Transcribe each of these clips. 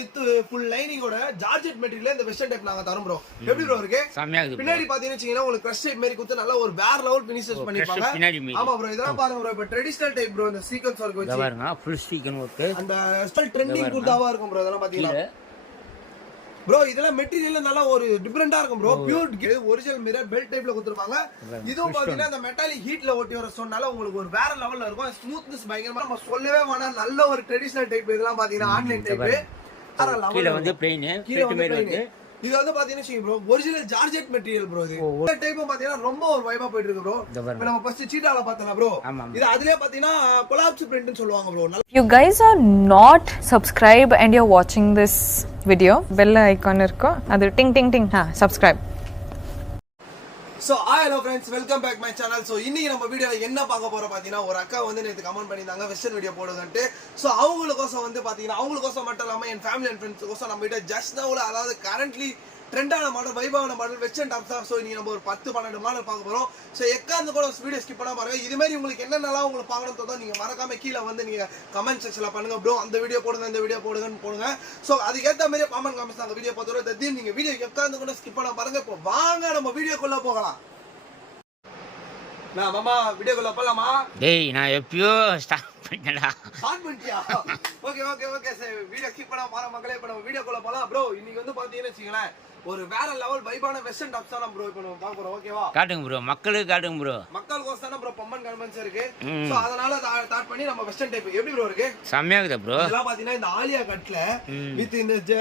With full லைனிங்கோட georgette மெட்டீரியல்ல இந்த western type நாங்க தரோம் ப்ரோ. எப்படி ப்ரோ இருக்கு? செமையா இருக்கு. பின்னாடி பாத்தீங்கன்னா வச்சீங்கன்னா உங்களுக்கு கிரஷ் டைப் மாதிரி கொடுத்து நல்ல ஒரு வேற லெவல் ஃபினிஷஸ் பண்ணிருப்பாங்க. ஆமா ப்ரோ, இதெல்லாம் பாருங்க ப்ரோ. இப்ப ட்ரெடிஷனல் டைப் ப்ரோ, இந்த சீக்வென்ஸ் வர்க் வச்சு பாருங்க, ஃபுல் சீக்வென்ஸ் வர்க் அந்த ஸ்டைல் ட்ரெண்டிங் குர்தாவா இருக்கும் ப்ரோ. இதெல்லாம் பாத்தீங்கன்னா ப்ரோ இதெல்லாம் மெட்டீரியல் நல்லா ஒரு டிஃபரெண்டா இருக்கும் bro. Pure original mirror belt டைப்ல கொடுத்துருப்பாங்க. இதுவும் பாத்தீங்கன்னா அந்த மெட்டாலிக் ஹீட்ல ஒட்டி வர சொன்னால உங்களுக்கு ஒரு வேற லெவல்ல இருக்கும். ஸ்மூத்னஸ் பயங்கரமா, நம்ம சொல்லவே வேணாம். நல்ல ஒரு ட்ரெடிஷனல் டைப். இதெல்லாம் பாத்தீங்கன்னா ஆன்லைன் டைப். கீழ வந்து பிளைன் வந்து இது வந்து பாத்தீங்கன்னா bro original georgette material bro. இது இந்த டைப் பாத்தீங்கன்னா ரொம்ப ஒரு வைபா போயிட்டு இருக்கு ப்ரோ. இப்போ நம்ம ஃபர்ஸ்ட் சீட்டால பார்த்தலாம் ப்ரோ. இது அதுலயே பாத்தீங்கன்னா கொலாப்ஸ் பிரிண்ட்னு சொல்லுவாங்க bro. You guys are not subscribed and you're watching this video, bell icon irko adu ting ting ting subscribe. So hi hello friends, welcome back my channel. So இன்னைக்கு நம்ம வீடியோல என்ன பார்க்க போறோம் பாத்தீங்கன்னா, ஒரு அக்கா வந்து நேத்து கமெண்ட் பண்ணிருந்தாங்க வெஸ்டர்ன் வீடியோ போடுங்கன்ட்டு. சோ அவங்களுக்கோசம் வந்து பாத்தீங்கன்னா அவங்களுக்கோசம் மட்டும் இல்லாம என் ஃபேமிலி அண்ட் ஃப்ரெண்ட்ஸ்க்கோசம் நம்ம கிட்ட ஜஸ்ட் நவுல, அதாவது கரண்ட்லி ட்ரெண்டான மாடல், வைபான மாடல், வெஸ்டர்ன் டாப்ஸ் தான். ஸோ இன்னைக்கு நம்ம ஒரு 10-12 மாடல் பார்க்க போறோம். ஸோ எக்காந்து கூட வீடியோ ஸ்கிப் பண்ணா பாருங்க. இது மாதிரி உங்களுக்கு என்னென்னலாம் உங்களுக்கு பார்க்கணும் தோணும் நீங்க மறக்காம கீழே வந்து நீங்க கமெண்ட் செக்ஷன்ல பண்ணுங்க ப்ரோ. அந்த வீடியோ போடுங்க, இந்த வீடியோ போடுங்கன்னு போடுங்க. ஸோ அதுக்கேற்ற மாதிரி காமெண்ட் காமிச்சு அந்த வீடியோ பார்த்துறோம். தத்தி நீங்க வீடியோ எக்காந்து கூட ஸ்கிப் பண்ணா பாருங்க. இப்போ வாங்க நம்ம வீடியோக்குள்ள போகலாம். நான் மாமா வீடியோக்குள்ள போலாமா? டேய் நான் எப்பயோ ஸ்டார்ட் பண்ணடா. ஸ்டார்ட் பண்ணிட்டியா? ஓகே ஓகே ஓகே சரி, வீடியோ ஸ்கிப் பண்ணாம பாருங்க மக்களே. இப்போ நம்ம வீடியோக்குள்ள போலாம் ப்ரோ. இன்னைக்கு வந்து பாத்தீங்கன்னா வச்சுங்களேன், ஒரு வேற லெவல் வைபான வெஸ்டர்ன் டாப்ஸ் தான் ப்ரோ இப்போ நம்ம பார்க்க போறோம். ஓகேவா? காட்டுங்க ப்ரோ, மக்களுக்கு காட்டுங்க ப்ரோ. மக்களுக்கு தான ப்ரோ பம்மன் கார்மெண்ட்ஸ் இருக்கு. சோ அதனால ஸ்டார்ட் பண்ணி நம்ம வெஸ்டர்ன் டைப் எப்படி ப்ரோ இருக்கு? செமையா இருக்கு ப்ரோ. இதெல்லாம் பாத்தீங்கன்னா இந்த ஆலியா கட்ல வித் இந்த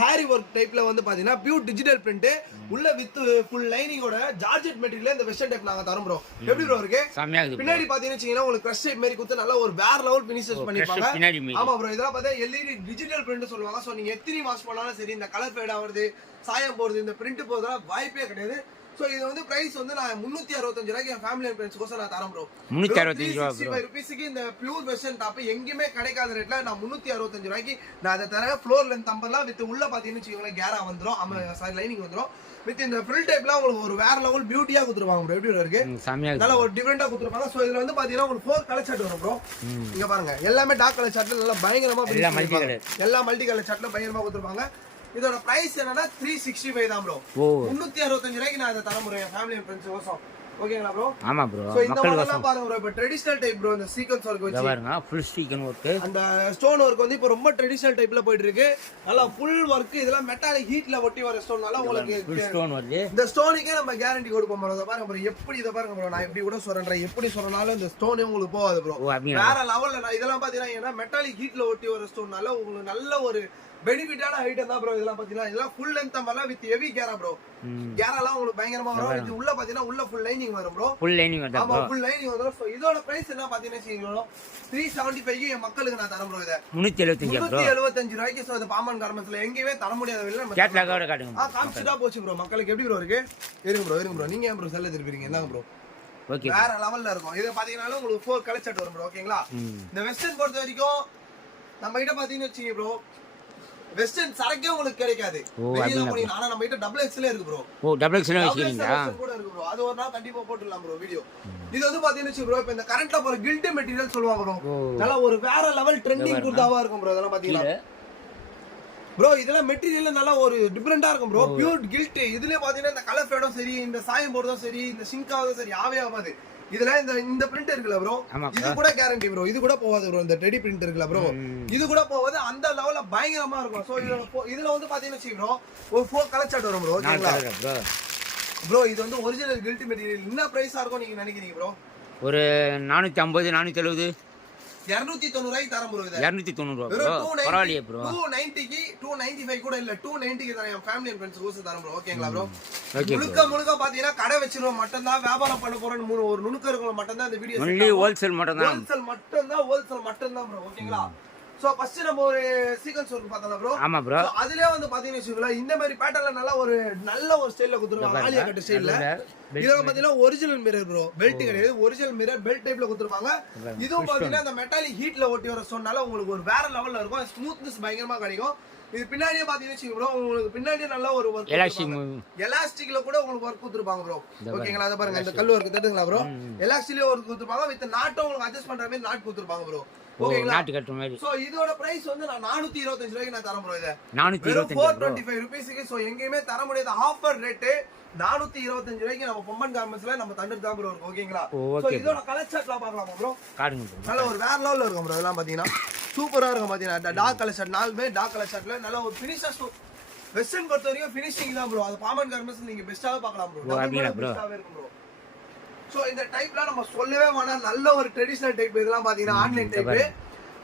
ஹேரி வர்க் டைப்ல வந்து பாத்தீங்கன்னா பியூர் டிஜிட்டல் பிரிண்ட் உள்ள வித் ஃபுல் லைனிங்கோட ஜார்ஜெட் மெட்டீரியல்ல இந்த வெஸ்டர்ன் டைப் நாங்க தரோம் ப்ரோ. எப்படி ப்ரோ இருக்கு? செமையா இருக்கு. பின்னாடி பாத்தீங்கன்னா வச்சீங்கன்னா உங்களுக்கு கிரஷ் டைப் மாதிரி கொடுத்து நல்ல ஒரு வேற லெவல் ஃபினிஷஸ் பண்ணிருப்பாங்க. ஆமா ப்ரோ, இதெல்லாம் பார்த்தா எல்இடி டிஜிட்டல் பிரிண்ட் சொல்லுவாங்க. சோ நீங்க எத்தனை வாஷ் பண்ணாலும் சரி இந்த கலர் ஃபேட் ஆகுறது, சாயம் போறது, இந்த பிரிண்ட் போறதுலாம் வாய்ப்பே கிடையாது. சோ இது வந்து பிரைஸ் வந்து நான் 365 ரூபாய்க்கு என் ஃபேமிலி அண்ட் ஃப்ரெண்ட்ஸ் கோசம் நான் தரேன் ப்ரோ. 365 ரூபாய்க்கு இந்த பியூர் வெஸ்டர்ன் டாப் எங்கேயுமே கிடைக்காத ரேட்ல நான் 365 ரூபாய்க்கு நான் அதை தரேன். ஃப்ளோர் லென்த் அம்பர்லாம் வித் உள்ள பாத்தீங்கன்னு வச்சுக்கோங்களேன் கேரா வந்துரும், சாரி லைனிங் வந்துரும். வித் இந்த ஃபில் டைப்லாம் உங்களுக்கு ஒரு வேற லெவல் பியூட்டியா கொடுத்துருவாங்க ப்ரோ. எப்படி இருக்கு? நல்ல ஒரு டிஃபரெண்டா கொடுத்துருப்பாங்க. சோ இதுல வந்து பாத்தீங்கன்னா உங்களுக்கு 4 கலர் சார்ட் வரும் ப்ரோ. இங்க பாருங்க, எல்லாமே டார்க் கலர் சார்ட்ல நல்லா பயங்கரமா எல்லா மல்டி கலர் சார்ட்ல பயங்கரமா கொடுத்துருப்பாங்க. இதோட பிரைஸ் என்னன்னா 365 தான் ப்ரோ. 365 ரூபாய்க்கு நான் இத தர முடியும் ஃபேமிலி அண்ட் ஃப்ரெண்ட்ஸ் கோசம். ஓகேங்களா ப்ரோ? ஆமா ப்ரோ. சோ இந்த மாடல்லாம் பாருங்க ப்ரோ. இப்போ ட்ரெடிஷனல் டைப் ப்ரோ, இந்த சீக்வென்ஸ் வர்க் வச்சு பாருங்க, ஃபுல் சீக்வென்ஸ் வர்க், அந்த ஸ்டோன் வர்க் வந்து இப்போ ரொம்ப ட்ரெடிஷனல் டைப்ல போயிட்டு இருக்கு. நல்லா ஃபுல் வர்க். இதெல்லாம் மெட்டாலிக் ஹீட்ல ஒட்டி வர ஸ்டோன்னால உங்களுக்கு ஸ்டோன் வருது. இந்த ஸ்டோனுக்கே நம்ம கேரண்டி கொடுப்போம் ப்ரோ. இத பாருங்க ப்ரோ, எப்படி இத பாருங்க ப்ரோ. நான் எப்படி கூட சொல்றேன், எப்படி சொன்னாலும் இந்த ஸ்டோனே உங்களுக்கு போகாது ப்ரோ. வேற லெவல்ல. நான் இதெல்லாம் பாத்தீங்கன்னா ஏன்னா மெட்டாலிக் ஹீட்ல ஒட்டி வர ஸ்டோன்னால உங்களுக்கு நல்ல ஒரு பெனிஃபிட்டான ஐட்டம் தான் ப்ரோ. இதெல்லாம் பாத்தீங்கன்னா இதெல்லாம் ஃபுல் லென்த் அம்பர்லாம் வித் ஹெவி கேரா ப்ரோ. கேராலாம் உங்களுக்கு பயங்கரமா வரும். இது உள்ள பாத்தீங்கன்னா உள்ள ஃபுல் லைனிங் வரும் ப்ரோ. ஃபுல் லைனிங் வரும். ஆமா ஃபுல் லைனிங் வரும். சோ இதோட பிரைஸ் என்ன பாத்தீங்கன்னா 375 என் மக்களுக்கு நான் தரேன் ப்ரோ. இத 375 ரூபாய்க்கு. சோ இது பாமன் கார்மெண்ட்ஸ்ல எங்கேயுமே தர முடியாத விலை நம்ம கேட்லாகோட காட்டுங்க. காமிச்சிட்டா போச்சு ப்ரோ. மக்களுக்கு எப்படி ப்ரோ இருக்கு? இருங்க ப்ரோ. நீங்க ஏன் ப்ரோ செல்ல திருப்பீங்க? என்னங்க ப்ரோ? ஓகே, வேற லெவல்ல இருக்கும். இது பாத்தீங்கன்னா உங்களுக்கு 4 கலர் செட் வரும் ப்ரோ. ஓகேங்களா? இந்த வெஸ்டர்ன் பொறுத்த வரைக்கும் நம்ம கிட்ட பாத்தீங்கன்னா வச்சீங்க ப்ரோ, வெஸ்டர்ன் சரக்கே உங்களுக்கு கிடைக்காது. வெளியில போனீங்க. ஆனா நம்ம கிட்ட டபுள் எக்ஸ்எல் இருக்கு ப்ரோ. டபுள் எக்ஸ்எல் வச்சிருக்கீங்களா? கூட இருக்கு ப்ரோ. அது ஒரு நாள் கண்டிப்பா போட்டுடலாம் ப்ரோ வீடியோ. இது வந்து பாத்தீங்கன்னா ப்ரோ இப்போ இந்த கரண்ட்ல போற கில்ட் மெட்டீரியல் சொல்லுவாங்க ப்ரோ. நல்ல ஒரு வேற லெவல் ட்ரெண்டிங் குர்தாவா இருக்கும் ப்ரோ. இதெல்லாம் பாத்தீங்கன்னா ப்ரோ இதெல்லாம் மெட்டீரியல் நல்லா ஒரு டிஃபரெண்டா இருக்கும் ப்ரோ. Pure guilt. இதுலயே பாத்தீங்கன்னா இந்த கலர் ஃபேடும் சரி, இந்த சாயம் போறதும் சரி, இந்த சிங்க் ஆவதும் சரி ஆகாது. இதுல இந்த பிரிண்ட் இருக்குல ப்ரோ, இது கூட கேரண்டி ப்ரோ. இது கூட போவாது ப்ரோ. இந்த டெடி பிரிண்ட் இருக்குல ப்ரோ, இது கூட போவாது. அந்த லெவல்ல பயங்கரமா இருக்கும். சோ இதுல வந்து பாத்தீங்கன்னா ப்ரோ ஒரு 4 கலர் சார்ட் வரும் ப்ரோ. ஓகேங்களா ப்ரோ? இது வந்து ஒரிஜினல் கில்ட் மெட்டீரியல். என்ன பிரைஸா இருக்கும் நீங்க நினைக்கிறீங்க ப்ரோ? ஒரு 450 470 290 ரூபாய்க்கு தரம் ப்ரோ. இது 290 ரூபாய் ப்ரோ. பரவாயில்லையே ப்ரோ. 290க்கு 295 கூட இல்ல, 290க்கு தரேன் என் ஃபேமிலி அண்ட் ஃப்ரெண்ட்ஸ் கோசம் தரம் ப்ரோ. ஓகேங்களா ப்ரோ? முழுக்க பாத்தீங்கன்னா கடை வச்சிருவோம் மட்டும் தான், வியாபாரம் பண்ண போறோம் ஒரு நுணுக்க இருக்கணும் மட்டும் தான் இந்த வீடியோ. ஒன்லி ஹோல்சேல் மட்டும் தான். ஹோல்சேல் மட்டும் தான் ப்ரோ. ஓகேங்களா? சோ ஃபர்ஸ்ட் நம்ம ஒரு சீக்வென்ஸ் வர்க் பார்த்தோம் ப்ரோ. ஆமா ப்ரோ. அதுலயே வந்து பாத்தீங்கன்னா வச்சுக்கோங்களேன், இந்த மாதிரி பேட்டர்ன்ல நல்ல ஒரு ஸ்டைல்ல கொடுத்துருவாங்க. ஆலியா கட் ஸ்டைல்ல. இதெல்லாம் பாத்தீங்கன்னா ஒரிஜினல் மிரர் ப்ரோ. பெல்ட் கிடையாது, ஒரிஜினல் மிரர் பெல்ட் டைப்ல கொடுத்துருப்பாங்க. இதுவும் பாத்தீங்கன்னா அந்த மெட்டாலிக் ஹீட்ல ஒட்டி வர சொன்னால உங்களுக்கு ஒரு வேற லெவல்ல இருக்கும். ஸ்மூத்னஸ் பயங்கரமா கிடைக்கும். இது பின்னாடியே பாத்தீங்கன்னா ப்ரோ உங்களுக்கு பின்னாடியே நல்ல ஒரு வர்க் எலாஸ்டிக்ல கூட உங்களுக்கு வர்க் கொடுத்துருப்பாங்க ப்ரோ. ஓகேங்களா? அத பாருங்க, இந்த கல் வர்க் தெரியுங்களா ப்ரோ? எலாஸ்டிக்ல வர்க் கொடுத்துருப்பாங்க. வித் நாட்டும் உங்களுக்கு அட்ஜஸ்ட் பண்ற மாதிரி நாட் கொடுத்துருப்பாங்க ப்ரோ. ஓகேங்களா நாட்டு கட்டு மாதிரி சோ இதோட பிரைஸ் வந்து நான் 425 ரூபாய்க்கு நான் தரேன் ப்ரோ இத 425 425 ரூபீஸ்க்கு சோ எங்கேயுமே தர முடியாத ஆஃபர் ரேட் 425 ரூபாய்க்கு நம்ம பொம்மன் கார்மெண்ட்ஸ்ல நம்ம தந்துட்டு தான் ப்ரோ இருக்கும் ஓகேங்களா சோ இதோட கலர் சார்ட்லாம் பார்க்கலாமா ப்ரோ காடுங்க ப்ரோ நல்ல ஒரு வேற லெவல்ல இருக்கும் ப்ரோ இதெல்லாம் பாத்தீங்கன்னா சூப்பரா இருக்கும் பாத்தீங்கன்னா டார்க் கலர் ஷர்ட் நாலுமே டார்க் கலர் ஷர்ட்ல நல்ல ஒரு ஃபினிஷஸ் வெஸ்டர்ன் பொறுத்த வரைக்கும் ஃபினிஷிங் தான் ப்ரோ அது பாமன் கார்மெண்ட்ஸ் நீங்க பெஸ்ட்டாவே பார்க்கலாம் ப்ரோ பெஸ்ட்டாவே இருக்கும் ப்ரோ சோ இந்த டைப்ல நம்ம சொல்லவே வேணாம் நல்ல ஒரு ட்ரெடிஷனல் டைப் இதெல்லாம் பாத்தீங்கன்னா ஆன்லைன் டைப்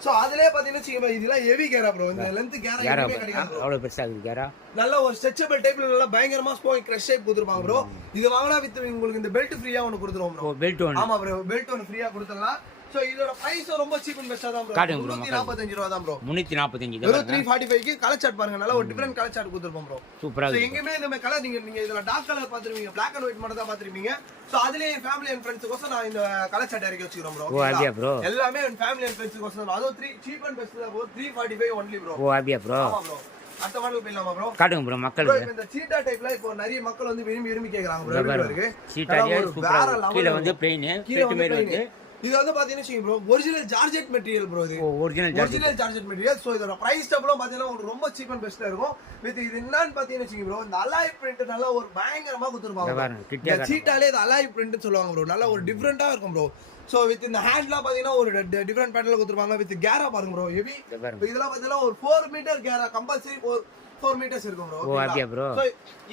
சோ அதுலயே பாத்தீங்கன்னா வச்சுக்கோங்க இதெல்லாம் ஹெவி கேரா ப்ரோ இந்த லெந்த் கேரா எதுவுமே கிடைக்காது bro. அவ்வளவு பெருசா இருக்கு கேரா நல்ல ஒரு ஸ்ட்ரெச்சபிள் டைப்ல நல்லா பயங்கரமா ஸ்போக் கிரஷ் ஷேப் கொடுத்துருப்பாங்க ப்ரோ இது வாங்கினா வித் உங்களுக்கு இந்த பெல்ட் ஃப்ரீயா ஒன்னு கொடுத்துருவோம் ப்ரோ பெல்ட் ஒன்னு ஆமா ப்ரோ பெல்ட் ஒன்னு ஃப்ரீயா கொடுத்துடலாம் சோ இதோட பிரைஸ் ரொம்ப சீப் அண்ட் பெஸ்டா தான் ப்ரோ 345 ரூபாய் தான் ப்ரோ 345 வெறும் 345 க்கு கலர் சார்ட் பாருங்க நல்ல ஒரு டிஃபரண்ட் கலர் சார்ட் கொடுத்துருப்போம் ப்ரோ சூப்பரா சோ எங்கேயுமே இந்த மாதிரி கலர் நீங்க இதுல டார்க் கலர் பாத்துருவீங்க Black and white மட்டும் தான் பாத்துருப்பீங்க சோ அதுலயே என் ஃபேமிலி அண்ட் ஃப்ரெண்ட்ஸ் கோசம் நான் இந்த கலர் சார்ட் இறக்கி வச்சிருக்கோம் ப்ரோ ஓ அப்படியே ப்ரோ எல்லாமே என் ஃபேமிலி அண்ட் ஃப்ரெண்ட்ஸ் கோசம் அதுவும் 3 சீப் அண்ட் பெஸ்ட் தான் ப்ரோ 345 ஒன்லி ப்ரோ ஓ அப்படியே ப்ரோ ஆமா ப்ரோ அடுத்த மாடல் போயிடலாமா ப்ரோ காட்டுங்க ப்ரோ மக்களுக்கு இந்த சீட்டா டைப்ல இப்போ நிறைய மக்கள் வந்து விரும்பி கேக்குறாங்க ப்ரோ எப்படி இருக்கு சீட்டாடியா சூப்பரா கீழ வந்து பிளைன் பிளேட் மேல வந்து இது வந்து பாத்தீங்கன்னா bro original georgette material bro இது ஒரிஜினல் ஜார்ஜெட் மெட்டீரியல் சோ இதோட பிரைஸ் டபுளும் பாத்தீங்கன்னா உங்களுக்கு ரொம்ப சீப் அண்ட் பெஸ்ட்டா இருக்கும் வித் இது என்னன்னு பாத்தீங்கன்னா ப்ரோ இந்த அலாய் பிரிண்ட் நல்லா ஒரு பயங்கரமா கொடுத்துருப்பாங்க இந்த சீட்டாலே இது அலாய் பிரிண்ட் சொல்லுவாங்க ப்ரோ நல்ல ஒரு டிஃபரெண்டா இருக்கும் ப்ரோ சோ வித் இந்த ஹேண்ட்லாம் பாத்தீங்கன்னா ஒரு டிஃபரெண்ட் பேட்டர்ல கொடுத்துருப்பாங்க வித் கேரா பாருங்க ப்ரோ ஹெவி இதெல்லாம் பாத்தீங்கன்னா ஒரு 4 மீட்டர் கேரா கம்பல்சரி 4 மீட்டர்ஸ் இருக்கும் ப்ரோ ஓ அப்படியே ப்ரோ சோ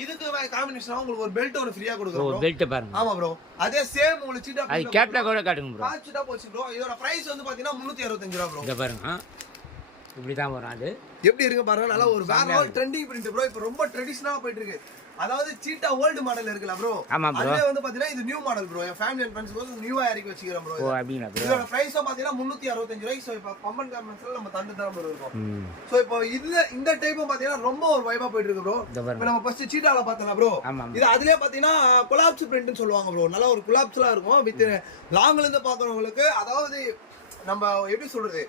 இதுக்கு காம்பினேஷனா உங்களுக்கு ஒரு பெல்ட் ஒன்னு ஃப்ரீயா கொடுக்குறோம் ஓ பெல்ட் பாருங்க ஆமா ப்ரோ அதே சேம் உங்களுக்கு சீட்டா அது கேப்ல கூட காட்டுங்க ப்ரோ காட்சிட்டா போச்சு ப்ரோ இதோட பிரைஸ் வந்து பாத்தீங்கன்னா 365 ரூபாய் ப்ரோ இங்க பாருங்க இப்படி தான் வரும் அது எப்படி இருக்கு பாருங்க நல்லா ஒரு வேற லெவல் ட்ரெண்டிங் பிரிண்ட் ப்ரோ இப்போ ரொம்ப ட்ரெடிஷனலா போயிட்டு இருக்கு அதாவது சீட்டா ஓல்ட் மாடல் இருக்குல ப்ரோ ஆமா ப்ரோ அதுல வந்து பாத்தீங்கன்னா இது நியூ மாடல் ப்ரோ என் ஃபேமிலி அண்ட் ஃப்ரெண்ட்ஸ் வந்து நியூவா இறக்கி வச்சிக்கிறோம் ப்ரோ ஓ அப்படினா ப்ரோ இதோட பிரைஸ் பாத்தீங்கன்னா 365 ரூபாய் சோ இப்போ பம்மன் கார்மெண்ட்ஸ்ல நம்ம தந்து தான் ப்ரோ இருக்கும் சோ இப்போ இந்த டைப்பும் பாத்தீங்கன்னா ரொம்ப ஒரு வைபா போயிட்டு இருக்கு ப்ரோ இப்போ நம்ம ஃபர்ஸ்ட் சீட்டால பார்த்தலாம் ப்ரோ இது அதுலயே பாத்தீங்கன்னா கொலாப்ஸ் பிரிண்ட்னு சொல்லுவாங்க ப்ரோ நல்ல ஒரு கொலாப்ஸ்லாம் இருக்கும் வித் லாங்ல இருந்து பாக்குறவங்களுக்கு அதாவது நம்ம எப்படி சொல்றது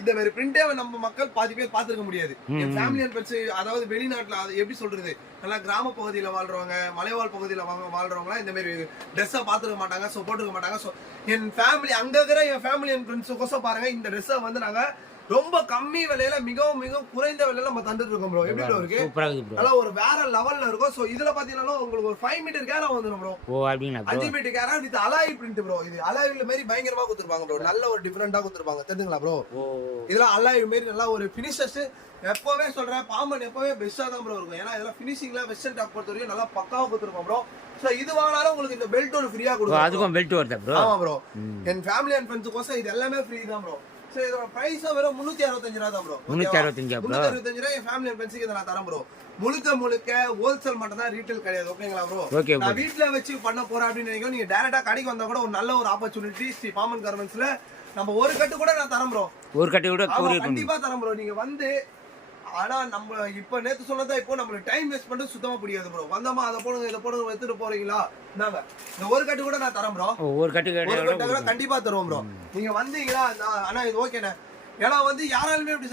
இந்த மாதிரி பிரிண்டே நம்ம மக்கள் பாதி பேர் பாத்துக்க முடியாது என் ஃபேமிலி அண்ட் ஃப்ரெண்ட்ஸ் அதாவது வெளிநாட்டுல அது எப்படி சொல்றது நல்லா கிராம பகுதியில வாழ்றவங்க மலைவாழ் பகுதியில வாழ்றவங்க இந்த மாதிரி ட்ரெஸ்ஸை பாத்துக்க மாட்டாங்க சோ போட்டுக்க மாட்டாங்க சோ என் ஃபேமிலி அங்க இருக்கிற என் ஃபேமிலி அண்ட் ஃப்ரெண்ட்ஸ் கோசம் பாருங்க இந்த ட்ரெஸ்ஸை வந்து நாங்க ரொம்ப கம்மி விலையில மிகவும் குறைந்த விலையில நம்ம தந்துட்டு இருக்கோம் ப்ரோ எப்படி ப்ரோ இருக்கு சூப்பரா இருக்கு ப்ரோ நல்லா ஒரு வேற லெவல்ல இருக்கும் சோ இதுல பாத்தீங்கன்னா உங்களுக்கு ஒரு 5 மீட்டர் கேரா வந்துரும் ப்ரோ ஓ அப்படினா ப்ரோ 5 மீட்டர் கேரா வித் அலாய் பிரிண்ட் ப்ரோ இது அலாய்ல மாதிரி பயங்கரமா கொடுத்திருப்பாங்க ப்ரோ நல்ல ஒரு டிஃபரெண்டா கொடுத்திருப்பாங்க தெரியுங்களா ப்ரோ ஓ இதெல்லாம் அலாய் மாதிரி நல்லா ஒரு ஃபினிஷஸ் எப்பவே சொல்றேன் பாம்பன் எப்பவே பெஸ்டா தான் ப்ரோ இருக்கும் ஏன்னா இதெல்லாம் ஃபினிஷிங்ல வெஸ்டர்ன் டாப் பொறுத்த வரைக்கும் நல்லா பக்காவா கொடுத்திருப்போம் ப்ரோ சோ இது வாங்கினாலும் உங்களுக்கு இந்த பெல்ட் ஒரு ஃப்ரீயா கொடுக்கும் அதுக்கும் பெல்ட் வருதா ப்ரோ ஆமா ப்ரோ என் ஃபேமிலி அண்ட் ஃப்ரெண்ட்ஸ் கோசம் இது எல்லாமே ஃப்ரீ தான் ப்ரோ சோ இதோட பிரைஸ் வெறும் 365 ரூபாய் தான் ப்ரோ 365 ப்ரோ 365 ரூபாய் என் ஃபேமிலி அண்ட் ஃப்ரெண்ட்ஸ்க்கு இத நான் தரேன் ப்ரோ முழுக்க ஹோல்சேல் மட்டும் தான் ரீட்டைல் கிடையாது ஓகேங்களா ப்ரோ ஓகே நான் வீட்ல வச்சு பண்ண போறேன் அப்படின்னு நினைக்கிறேன் நீங்க டைரக்டா கடைக்கு வந்தா கூட ஒரு நல்ல ஒரு ஆப்பர்ச்சுனிட்டி ஸ்ரீ பாமன் கார்மெண்ட்ஸ்ல நம்ம ஒரு கட்டு கூட நான் தரேன் ப்ரோ ஒரு கட்டு கூட கண்டிப்பா தரேன் ப்ரோ நீங்க வந்து ஆனா நம்ம இப்ப நேத்து சொன்னதா இப்போ நம்மளுக்கு டைம் வேஸ்ட் பண்ணிட்டு சுத்தமா புரியாது ப்ரோ வந்தமா அதை போடுங்க இதை போடுங்க எடுத்துட்டு போறீங்களா நாங்க இந்த ஒரு கட்டு கூட நான் தரேன் ப்ரோ ஒரு கட்டு கண்டிப்பா தருவோம் ப்ரோ நீங்க வந்தீங்களா ஆனா இது ஓகேண்ணே ஏன்னா வந்து யாராலுமே இப்படி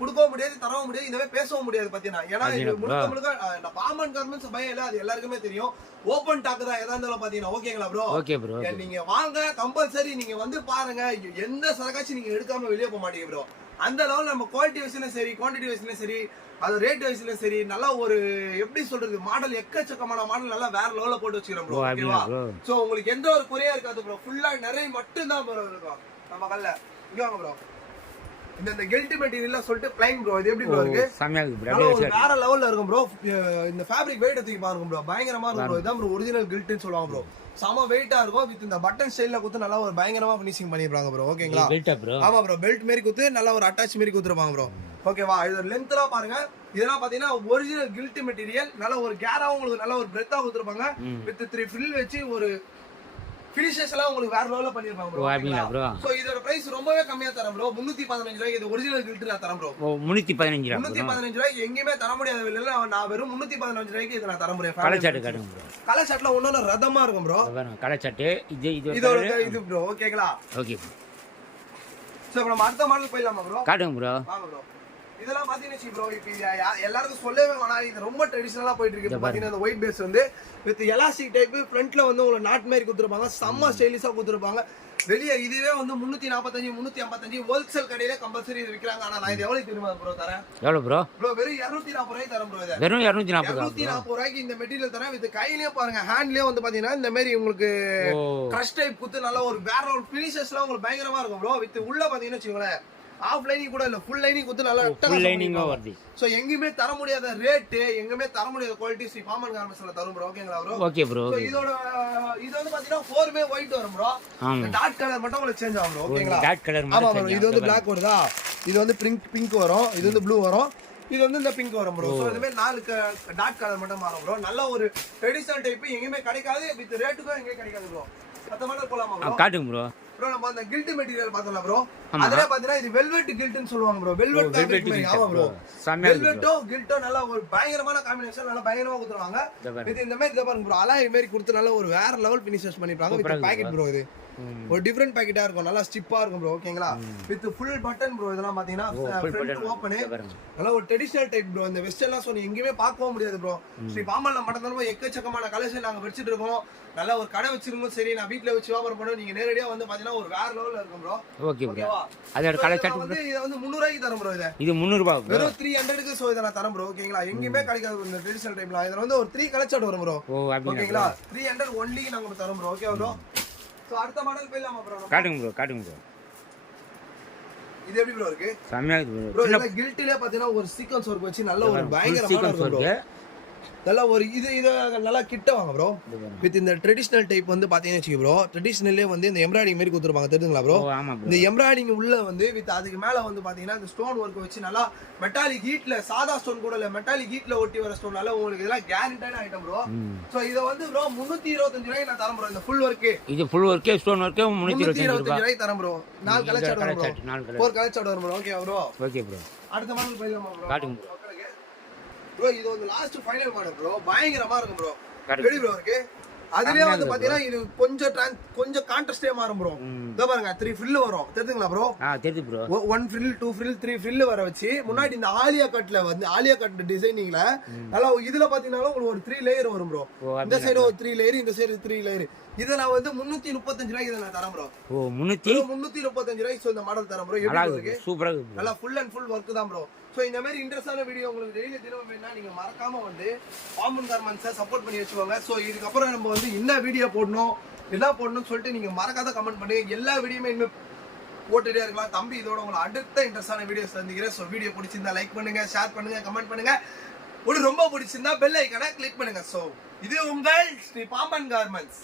கொடுக்கவும் முடியாது தரவும் முடியாது இந்த மாதிரி பேசவும் முடியாது பாத்தீங்கன்னா ஏன்னா இது முழுக்க பாமன் கார்மெண்ட்ஸ் பயம் இல்ல அது எல்லாருக்குமே தெரியும் ஓபன் டாக் தான் எதா இருந்தாலும் பாத்தீங்கன்னா ஓகேங்களா ப்ரோ ஓகே ப்ரோ நீங்க வாங்க கம்பல்சரி நீங்க வந்து பாருங்க எந்த சரக்காச்சும் நீங்க எடுக்காம வெளியே போக மாட்டீங்க ப்ரோ அந்த லெவல் நம்ம குவாலிட்டி வைஸ்லயும் சரி குவான்டிட்டி வைஸ்லயும் சரி அது ரேட் வைஸ்லயும் சரி நல்லா ஒரு எப்படி சொல்றது மாடல் எக்கச்சக்கமான மாடல் நல்லா வேற லெவல்ல போட்டு வச்சுக்கிறோம் ப்ரோ ஓகேவா சோ உங்களுக்கு எந்த ஒரு குறையா இருக்காது ப்ரோ ஃபுல்லா நிறைய மட்டும் தான் ப்ரோ இருக்கும் நம்ம கல்ல இங்க வாங்க ப்ரோ இந்த கெல்ட் மெட்டீரியல்ல சொல்லிட்டு ப்ளைன் ப்ரோ இது எப்படி ப்ரோ இருக்கு செமையா இருக்கு ப்ரோ வேற லெவல்ல இருக்கும் ப்ரோ இந்த ஃபேப்ரிக் வெயிட் தூக்கி பாருங்க ப்ரோ பயங்கரமா இருக்கும் ப்ரோ இதான் ப்ரோ ஒரிஜினல் கில்ட்னு சொல்லுவாங்க ப்ரோ சம வெயிட்டா இருக்கும் வித் இந்த பட்டன் ஸ்டைல்ல குத்து நல்லா ஒரு பயங்கரமா ஃபினிஷிங் பண்ணிருப்பாங்க ப்ரோ ஓகேங்களா பெல்ட் ப்ரோ ஆமா ப்ரோ பெல்ட் மாதிரி குத்து நல்லா ஒரு அட்டாச் மாதிரி குத்துறாங்க ப்ரோ ஓகேவா இதோட லென்த்லாம் பாருங்க இதெல்லாம் பாத்தீங்கன்னா ஒரிஜினல் கில்ட் மெட்டீரியல் நல்ல ஒரு கேராவும் உங்களுக்கு நல்ல ஒரு பிரெத்தா குத்துறாங்க வித் 3 ஃபில் வச்சு ஒரு ஃபினிஷஸ் எல்லாம் உங்களுக்கு வேற லெவல்ல பண்ணிருப்பாங்க ப்ரோ அப்படினா ப்ரோ சோ இதோட பிரைஸ் ரொம்பவே கம்மியா தரேன் ப்ரோ 315 ரூபாய்க்கு இது ஒரிஜினல் கில்ட் நான் தரேன் ப்ரோ 315 ரூபாய்க்கு எங்கேயுமே தர முடியாது இல்ல நான் வெறும் 315 ரூபாய்க்கு இத நான் தர முடியும் கலர் சாட் காட்டுங்க ப்ரோ கலர் சாட்ல ஒண்ணு ரதமா இருக்கும் ப்ரோ கலர் சாட் இது ப்ரோ ஓகேங்களா ஓகே சோ நம்ம அடுத்த மாடல் போயிடலாமா ப்ரோ காட்டுங்க ப்ரோ வாங்க ப்ரோ இதெல்லாம் பாத்தீங்கன்னா ப்ரோ இப்போ எல்லாருக்கும் சொல்லவே வேணாம், இது ரொம்ப ட்ரெடிஷனலா போயிட்டு இருக்கு. இப்போ பாத்தீங்கன்னா இந்த ஒயிட் பேஸ் வந்து வித் எலாஸ்டிக் டைப் ஃப்ரண்ட்ல வந்து உங்களுக்கு நாட் மாதிரி கொடுத்துருப்பாங்க, செம்ம ஸ்டைலிஷா கொடுத்துருப்பாங்க. வெளியே இதுவே வந்து 345 355 ஹோல்சேல் கடையில கம்பல்சரி இது விற்கிறாங்க. ஆனா நான் இது எவ்வளவு தெரியுமா ப்ரோ தரேன்? எவ்வளவு ப்ரோ? ப்ரோ வெறும் 240 ரூபாய்க்கு தரேன் ப்ரோ. இது வெறும் 240 ரூபாய்க்கு இந்த மெட்டீரியல் தரேன். வித் கையிலேயே பாருங்க, ஹேண்ட்லயே வந்து பாத்தீங்கன்னா இந்த மாதிரி உங்களுக்கு கிரஷ் டைப் குத்து நல்ல ஒரு வேற ஒரு ஃபினிஷஸ்லாம் உங்களுக்கு பயங்கரமா இருக்கும் ப்ரோ. வித் உள்ள பாத்தீங்கன்னா வச்சுக்கோங்களேன், ஆஃப் லைனிங் கூட இல்ல, ஃபுல் லைனிங் குத்து நல்லா ஃபுல் லைனிங்கா வருது. சோ எங்கயுமே தர முடியாத ரேட், எங்கயுமே தர முடியாத குவாலிட்டி ஸ்ரீ பாமன் கார்மெண்ட்ஸ்ல தரும் ப்ரோ. ஓகேங்களா ப்ரோ? Okay bro. சோ இதோட இது வந்து பாத்தீங்கன்னா 4மே ஒயிட் வரும் ப்ரோ. டாட் கலர் மட்டும் உங்களுக்கு சேஞ்ச் ஆகும் ப்ரோ. ஓகேங்களா? டாட் கலர் ஆமா ப்ரோ. இது வந்து Black வருதா, இது வந்து பிங்க் வரும், இது வந்து ப்ளூ வரும், இது வந்து இந்த பிங்க் வரும் ப்ரோ. சோ இந்த மாதிரி 4 டாட் கலர் மட்டும் மாறும் ப்ரோ. நல்ல ஒரு ட்ரெடிஷனல் டைப், எங்கயுமே கிடைக்காது, வித் ரேட்டுக்கும் எங்கேயும் கிடைக்காது ப்ரோ. 10 மாடல் போலாமா ப்ரோ? காட்டுங்க ப்ரோ. ப்ரோ நம்ம அந்த கில்ட் மெட்டீரியல் பார்த்தலாம் ப்ரோ. அதுல பாத்தீங்கன்னா இது வெல்வெட் கில்ட்னு சொல்லுவாங்க ப்ரோ. வெல்வெட் ஃபேப்ரிக் மாதிரி. ஆமா ப்ரோ. வெல்வெட்டோ கில்ட்டோ நல்ல ஒரு பயங்கரமான காம்பினேஷன், நல்ல பயங்கரமா கொடுத்துருவாங்க. இது இந்த மாதிரி இத பாருங்க ப்ரோ, அலாய் மாதிரி கொடுத்து நல்ல ஒரு வேற லெவல் ஃபினிஷஸ் பண்ணிருப்பாங்க. With packet bro. இது ஒரு டிஃபரண்ட் பாக்கெட்டா இருக்கும், நல்லா ஸ்டிப்பா இருக்கும் ப்ரோ. ஓகேங்களா? With full button bro. இதெல்லாம் பாத்தீங்கன்னா ஃப்ரண்ட் ஓபன், நல்ல ஒரு ட்ரெடிஷனல் டைப் ப்ரோ. இந்த வெஸ்டர்ன்லாம் சொன்னீங்க எங்கயுமே பார்க்கவும் முடியாது ப்ரோ. ஸ்ரீ பாமன்ல மட்டும் தான் எக்கச்சக்கமான கலெக்ஷன் நாங்க வச்சிட்டு இருக்கோம். நல்ல ஒரு கடை வச்சிருக்கோம். சரி, நான் வீட்ல வச்சு வியாபாரம் பண்ணுவோம். நீங்க நேரடியா வந்து பாத்தீங்கன்னா ஒரு வேற லெவல்ல இருக்கும் ப்ரோ. Okay bro. அதோட கலர் சார்ட் வந்து இது வந்து 300 ரூபாய்க்கு தரம் ப்ரோ. இது 300 ரூபாய் ப்ரோ. வெறும் 300க்கு சோ இத நான் தரம் ப்ரோ. ஓகேங்களா? எங்கயுமே கிடைக்காது இந்த ட்ரெடிஷனல் டைப்ல. இதுல வந்து ஒரு 3 கலர் சார்ட் வரும் ப்ரோ. ஓகேங்களா? 300 ஒன்லி நாங்க தரம் ப்ரோ. Okay bro. சோ அடுத்த மாடல் போயிடலாமா ப்ரோ? காட்டுங்க ப்ரோ, காட்டுங்க ப்ரோ. இது எப்படி ப்ரோ இருக்கு? செமையா இருக்கு ப்ரோ. இந்த கில்ட்லயே பாத்தீங்கன்னா ஒரு சீக்வென்ஸ் வர்க் வச்சு நல்ல ஒரு பயங்கரமான இருக்கும் ப்ரோ. நல்லா ஒரு இது நல்லா கிட்ட வாங்க ப்ரோ. வித் இந்த ட்ரெடிஷனல் டைப் வந்து பாத்தீங்கன்னா வச்சுக்க ப்ரோ, ட்ரெடிஷனல்லே வந்து இந்த எம்ப்ராய்டிங் மாதிரி கொடுத்துருப்பாங்க, தெரியுங்களா ப்ரோ? இந்த எம்ப்ராய்டிங் உள்ள வந்து வித் அதுக்கு மேல வந்து பாத்தீங்கன்னா இந்த ஸ்டோன் ஒர்க் வச்சு நல்லா மெட்டாலிக் ஹீட்ல, சாதா ஸ்டோன் கூட இல்ல, மெட்டாலிக் ஹீட்ல ஒட்டி வர ஸ்டோன், நல்லா உங்களுக்கு இதெல்லாம் கேரண்டட் ஐட்டம் ப்ரோ. சோ இத வந்து ப்ரோ 325 ரூபாய்க்கு நான் தரேன் ப்ரோ. இந்த ஃபுல் ஒர்க், இது ஃபுல் ஒர்க் ஸ்டோன் ஒர்க் 325 ரூபாய்க்கு தரேன் ப்ரோ. 4 கலர் சார்ட் வரும் ப்ரோ. 4 கலர் சார்ட் வரும் bro. Okay bro. Okay bro. அடுத்த மாடல் போயிடலாமா ப்ரோ? காட்டுங்க ப்ரோ. ப்ரோ இது வந்து லாஸ்ட் ஃபைனல் மாடல் ப்ரோ. பயங்கரமா இருக்கும் ப்ரோ. எப்படி ப்ரோ இருக்கு? அதுலயே வந்து பாத்தீங்கன்னா இது கொஞ்சம் கான்ட்ராஸ்டே மாறும் ப்ரோ. இதோ பாருங்க 3 ஃபில் வரும், தெரியுங்களா ப்ரோ? தெரியுது ப்ரோ. 1 ஃபில் 2 ஃபில் 3 ஃபில் வர வச்சு முன்னாடி இந்த ஆலியா கட்ல வந்து ஆலியா கட் டிசைனிங்ல நல்லா இதுல பாத்தீங்கன்னா உங்களுக்கு ஒரு 3 லேயர் வரும் ப்ரோ. இந்த சைடு ஒரு 3 லேயர், இந்த சைடு 3 லேயர். இத நான் வந்து 335 ரூபாய்க்கு இத நான் தரேன் ப்ரோ. 335 ரூபாய்க்கு இந்த மாடல் தரேன் ப்ரோ. எப்படி இருக்கு? சூப்பரா இருக்கு. நல்லா ஃபுல் அண்ட் ஃபுல் வர்க் தான் ப்ரோ. சோ இந்த மாதிரி இன்ட்ரெஸ்டான வீடியோ உங்களுக்கு டெய்லி தினமும் வேணும்னா நீங்க மறக்காம வந்து பாமன் கார்மெண்ட்ஸை சப்போர்ட் பண்ணி வச்சுக்கோங்க. சோ இதுக்கப்புறம் நம்ம வந்து என்ன வீடியோ போடணும், என்ன போடணும்னு சொல்லிட்டு நீங்க மறக்காத கமெண்ட் பண்ணுங்க. எல்லா வீடியோமே இன்னும் போட்டுட்டே இருக்கலாம். தம்பி இதோட உங்களை அடுத்த இன்ட்ரெஸ்டான வீடியோஸ் சந்திக்கிறேன். சோ வீடியோ பிடிச்சிருந்தா லைக் பண்ணுங்க, ஷேர் பண்ணுங்க, கமெண்ட் பண்ணுங்க. உங்களுக்கு ரொம்ப பிடிச்சிருந்தா பெல் ஐகானை கிளிக் பண்ணுங்க. சோ இது உங்கள் ஸ்ரீ பாமன் கார்மெண்ட்ஸ்.